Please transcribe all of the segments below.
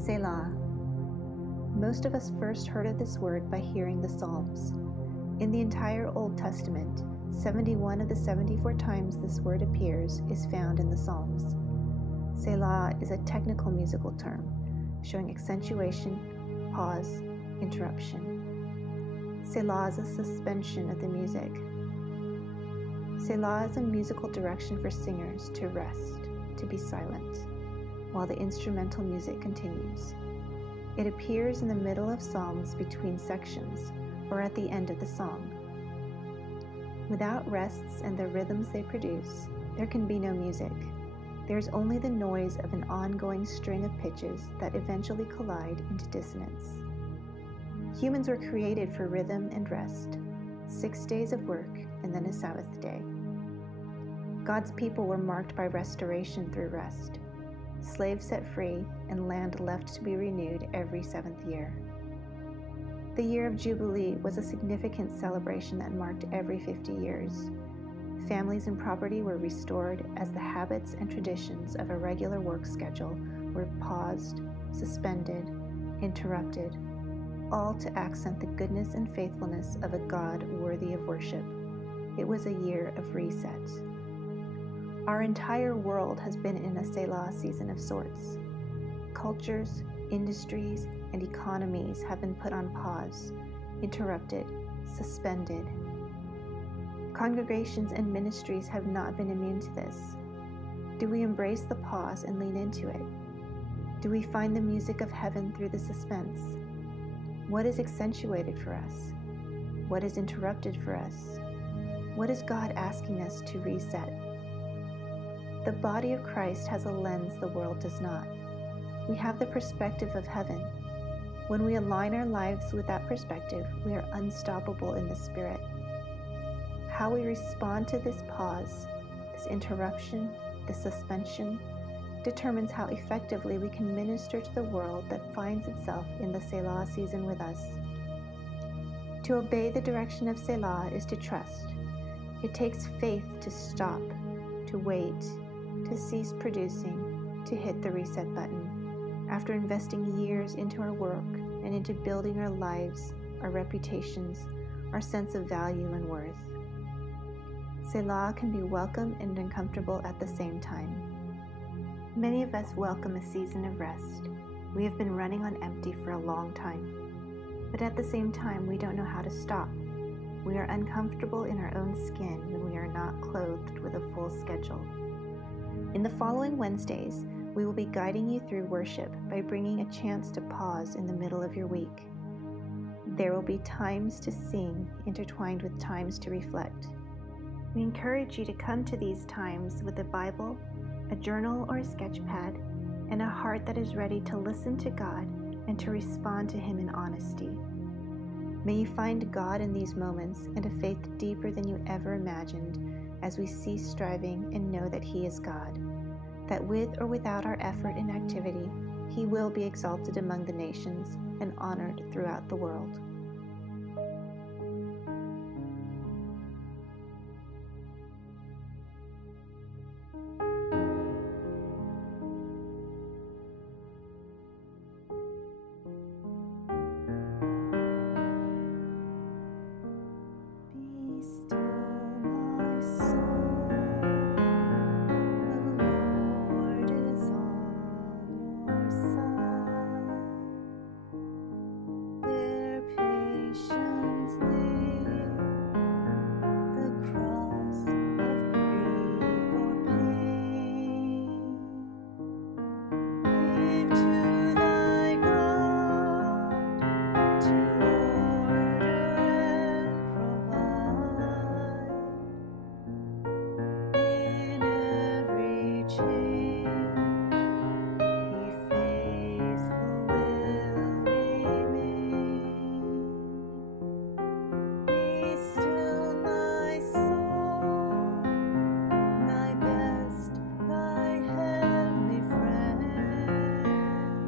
Selah. Most of us first heard of this word by hearing the Psalms. In the entire Old Testament, 71 of the 74 times this word appears is found in the Psalms. Selah is a technical musical term, showing accentuation, pause, interruption. Selah is a suspension of the music. Selah is a musical direction for singers to rest, to be silent, while the instrumental music continues. It appears in the middle of psalms between sections, or at the end of the song. Without rests and the rhythms they produce, there can be no music. There is only the noise of an ongoing string of pitches that eventually collide into dissonance. Humans were created for rhythm and rest, 6 days of work and then a Sabbath day. God's people were marked by restoration through rest, slaves set free, and land left to be renewed every 7th year. The year of Jubilee was a significant celebration that marked every 50 years. Families and property were restored as the habits and traditions of a regular work schedule were paused, suspended, interrupted, all to accent the goodness and faithfulness of a God worthy of worship. It was a year of reset. Our entire world has been in a Selah season of sorts. Cultures, industries, and economies have been put on pause, interrupted, suspended. Congregations and ministries have not been immune to this. Do we embrace the pause and lean into it? Do we find the music of heaven through the suspense? What is accentuated for us? What is interrupted for us? What is God asking us to reset? The body of Christ has a lens the world does not. We have the perspective of heaven. When we align our lives with that perspective, we are unstoppable in the Spirit. How we respond to this pause, this interruption, this suspension, determines how effectively we can minister to the world that finds itself in the Selah season with us. To obey the direction of Selah is to trust. It takes faith to stop, to wait, to cease producing, to hit the reset button, after investing years into our work and into building our lives, our reputations, our sense of value and worth. Selah can be welcome and uncomfortable at the same time. Many of us welcome a season of rest. We have been running on empty for a long time. But at the same time, we don't know how to stop. We are uncomfortable in our own skin when we are not clothed with a full schedule. In the following Wednesdays, we will be guiding you through worship by bringing a chance to pause in the middle of your week. There will be times to sing intertwined with times to reflect. We encourage you to come to these times with a Bible, a journal or a sketch pad, and a heart that is ready to listen to God and to respond to Him in honesty. May you find God in these moments and a faith deeper than you ever imagined as we cease striving and know that He is God, that with or without our effort and activity, He will be exalted among the nations and honored throughout the world.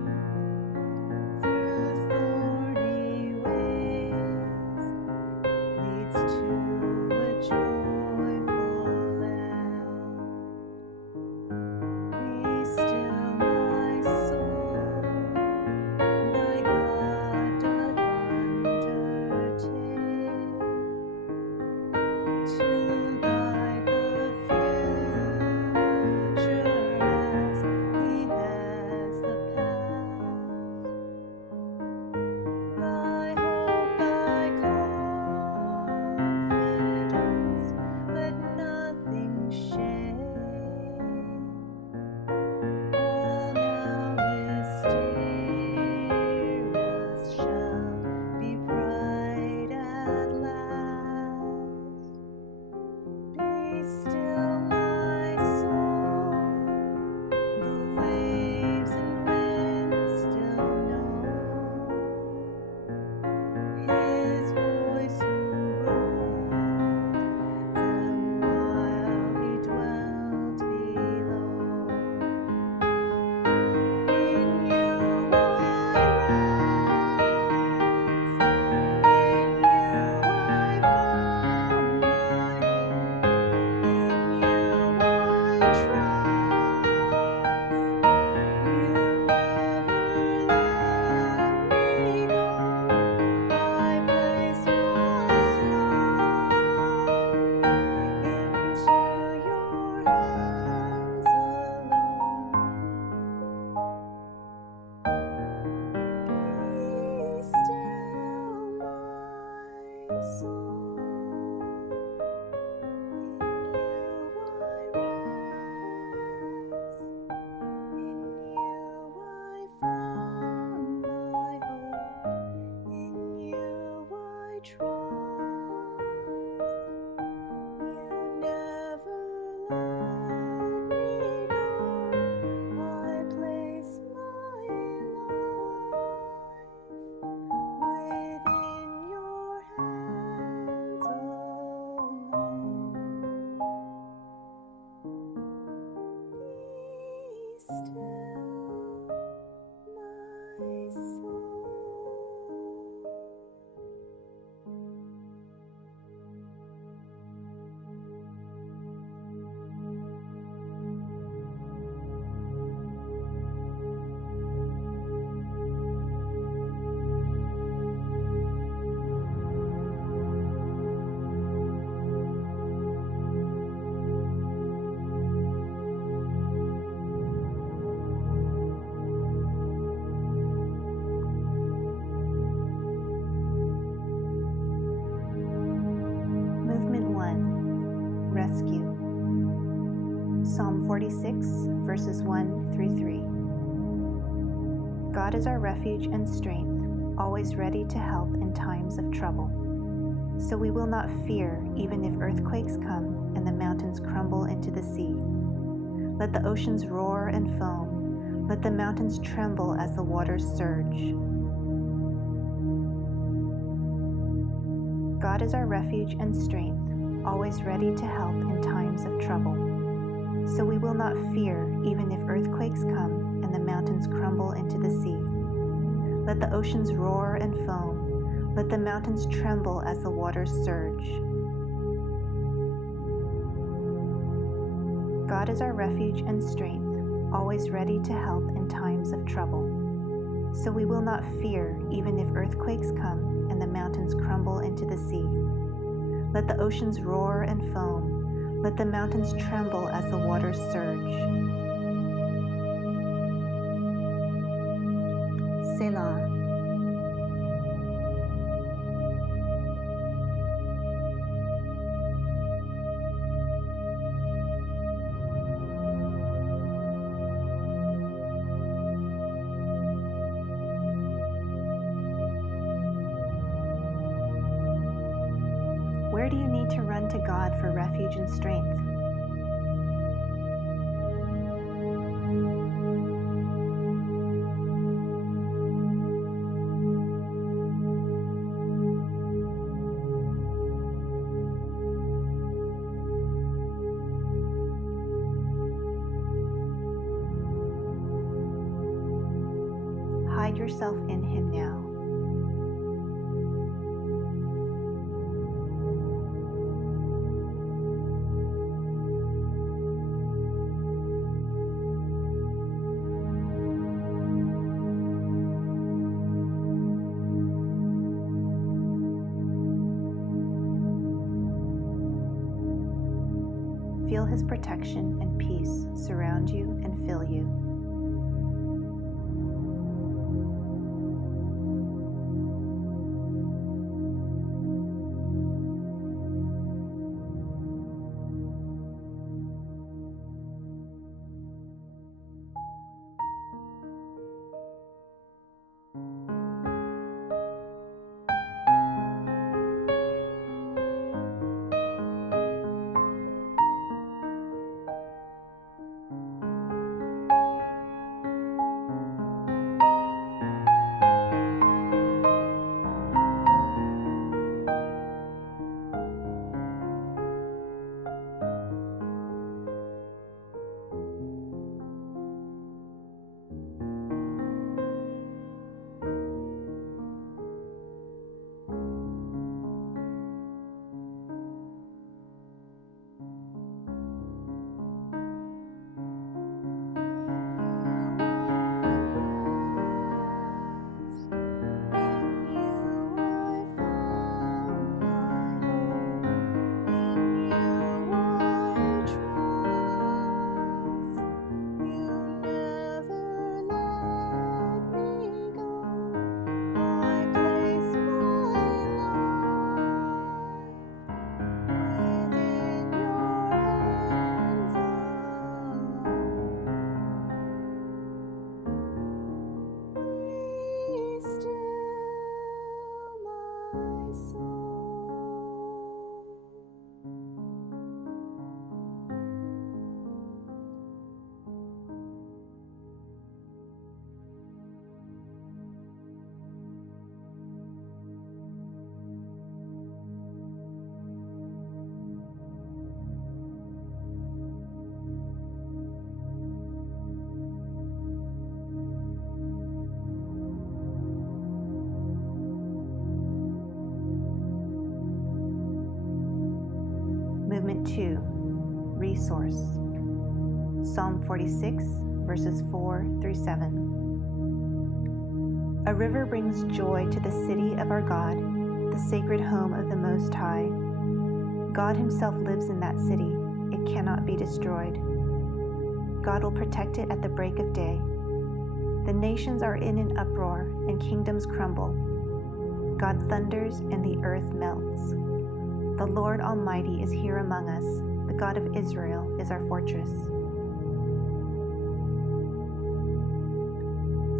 verses 1 through 3. God is our refuge and strength, always ready to help in times of trouble. So we will not fear, even if earthquakes come and the mountains crumble into the sea. Let the oceans roar and foam. Let the mountains tremble as the waters surge. God is our refuge and strength, always ready to help in times of trouble. So we will not fear, even if earthquakes come and the mountains crumble into the sea. Let the oceans roar and foam. Let the mountains tremble as the waters surge. God is our refuge and strength, always ready to help in times of trouble. So we will not fear, even if earthquakes come and the mountains crumble into the sea. Let the oceans roar and foam. Let the mountains tremble as the waters surge. Selah. Where do you need to run to God for refuge and strength? Hide yourself in Him now. Feel His protection and peace surround you and fill you. Movement 2, Resource. Psalm 46, verses 4 through 7. A river brings joy to the city of our God, the sacred home of the Most High. God Himself lives in that city. It cannot be destroyed. God will protect it at the break of day. The nations are in an uproar, and kingdoms crumble. God thunders, and the earth melts. The Lord Almighty is here among us. The God of Israel is our fortress.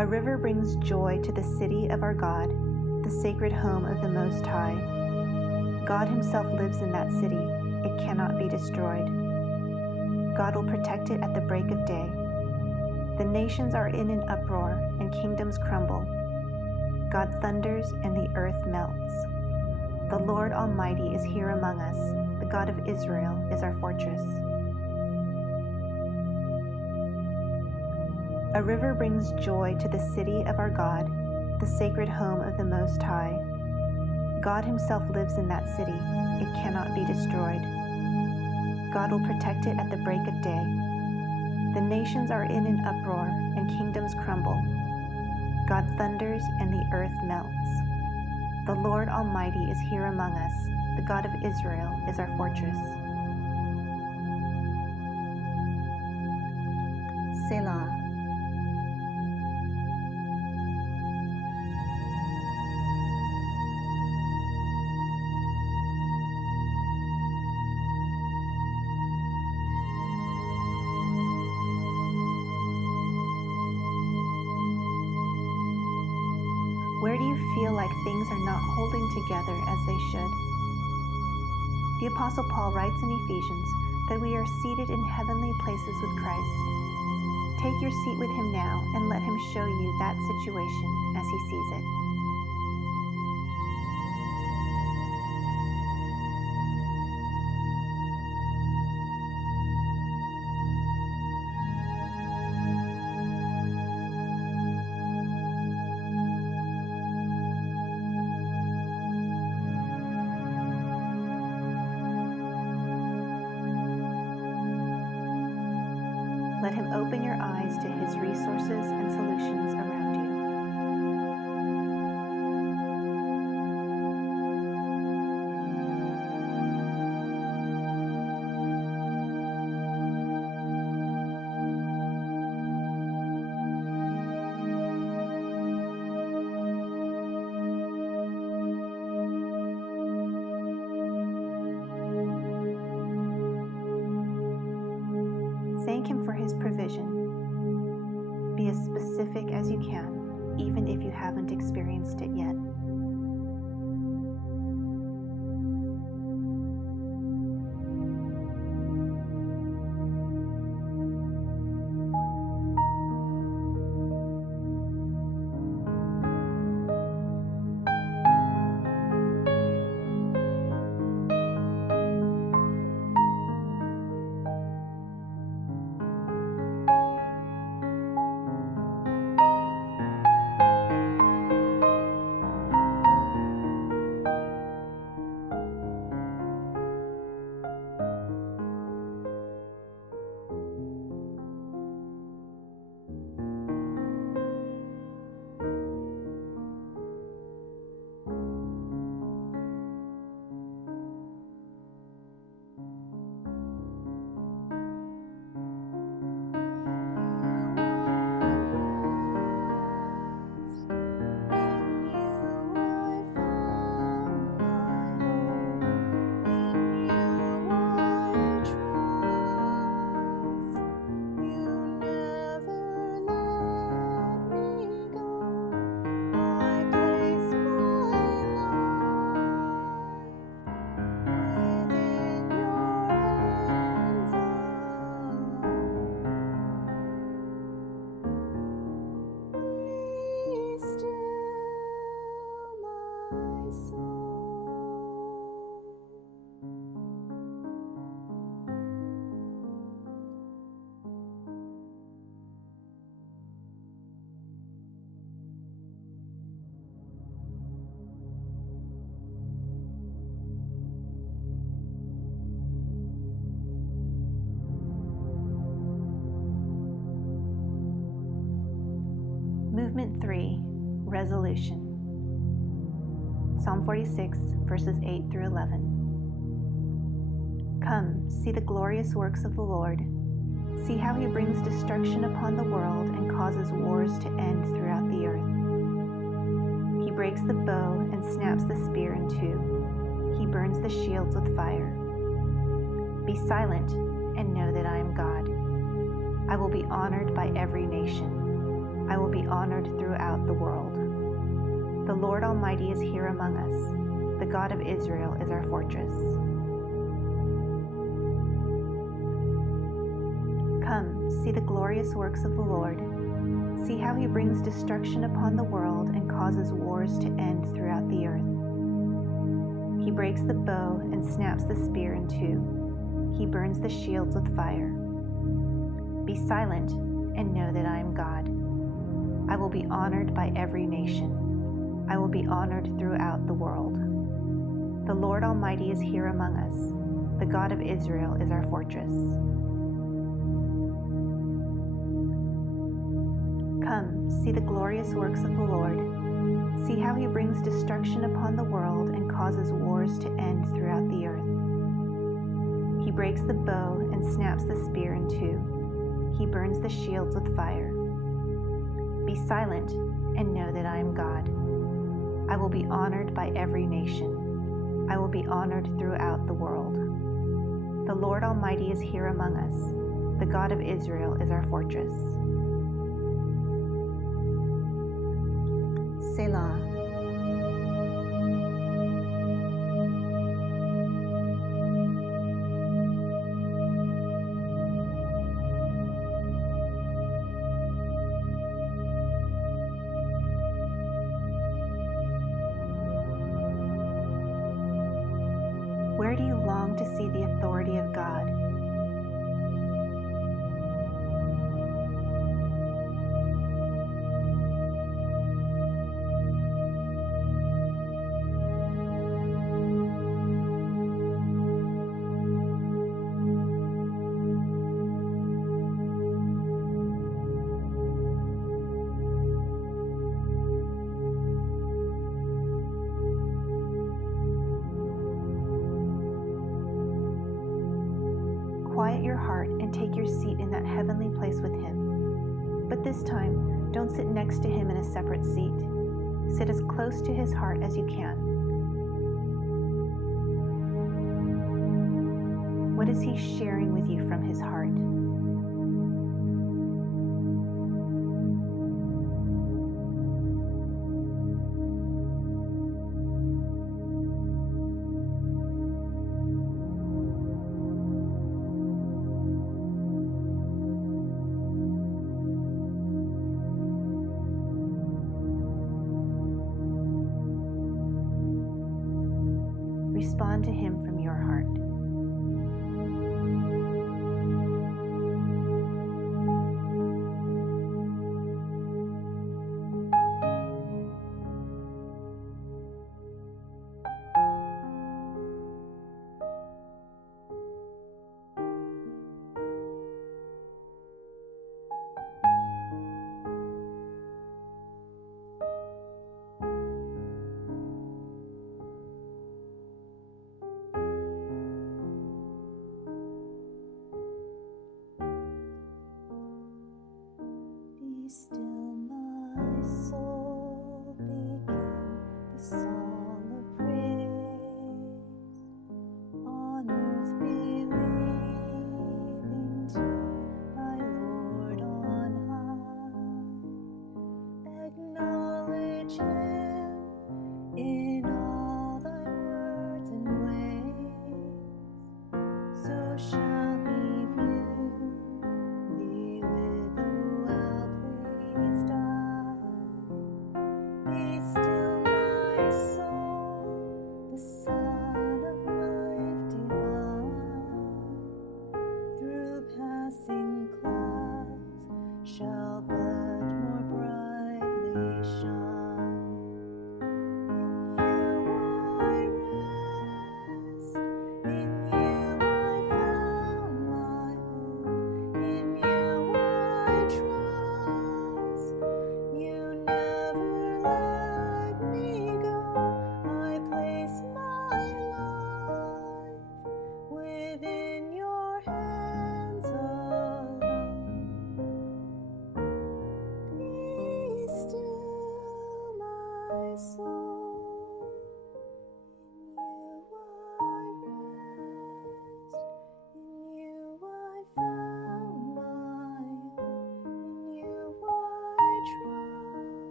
A river brings joy to the city of our God, the sacred home of the Most High. God himself lives in that city. It cannot be destroyed. God will protect it at the break of day. The nations are in an uproar, and kingdoms crumble. God thunders, and the earth melts. The Lord Almighty is here among us. The God of Israel is our fortress. A river brings joy to the city of our God, the sacred home of the Most High. God himself lives in that city. It cannot be destroyed. God will protect it at the break of day. The nations are in an uproar, and kingdoms crumble. God thunders, and the earth melts. The Lord Almighty is here among us. The God of Israel is our fortress. Selah. Where do you feel like things are not holding together as they should? The Apostle Paul writes in Ephesians that we are seated in heavenly places with Christ. Take your seat with him now and let him show you that situation as he sees it. Let him open your eyes to his resources and solutions around you. Thank him for his provision. Be as specific as you can, even if you haven't experienced it yet. Movement 3, Resolution. Psalm 46, verses 8 through 11. Come, see the glorious works of the Lord. See how he brings destruction upon the world and causes wars to end throughout the earth. He breaks the bow and snaps the spear in two. He burns the shields with fire. Be silent and know that I am God. I will be honored by every nation. I will be honored throughout the world. The Lord Almighty is here among us. The God of Israel is our fortress. Come, see the glorious works of the Lord. See how he brings destruction upon the world and causes wars to end throughout the earth. He breaks the bow and snaps the spear in two. He burns the shields with fire. Be silent and know that I am God. I will be honored by every nation. I will be honored throughout the world. The Lord Almighty is here among us. The God of Israel is our fortress. Come, see the glorious works of the Lord. See how he brings destruction upon the world and causes wars to end throughout the earth. He breaks the bow and snaps the spear in two. He burns the shields with fire. Be silent and know that I am God. I will be honored by every nation. I will be honored throughout the world. The Lord Almighty is here among us. The God of Israel is our fortress. Selah. Where do you long to see the authority of God? Quiet your heart and take your seat in that heavenly place with him. But this time, don't sit next to him in a separate seat. Sit as close to his heart as you can. What is he sharing with you from his heart? Respond to him from your heart.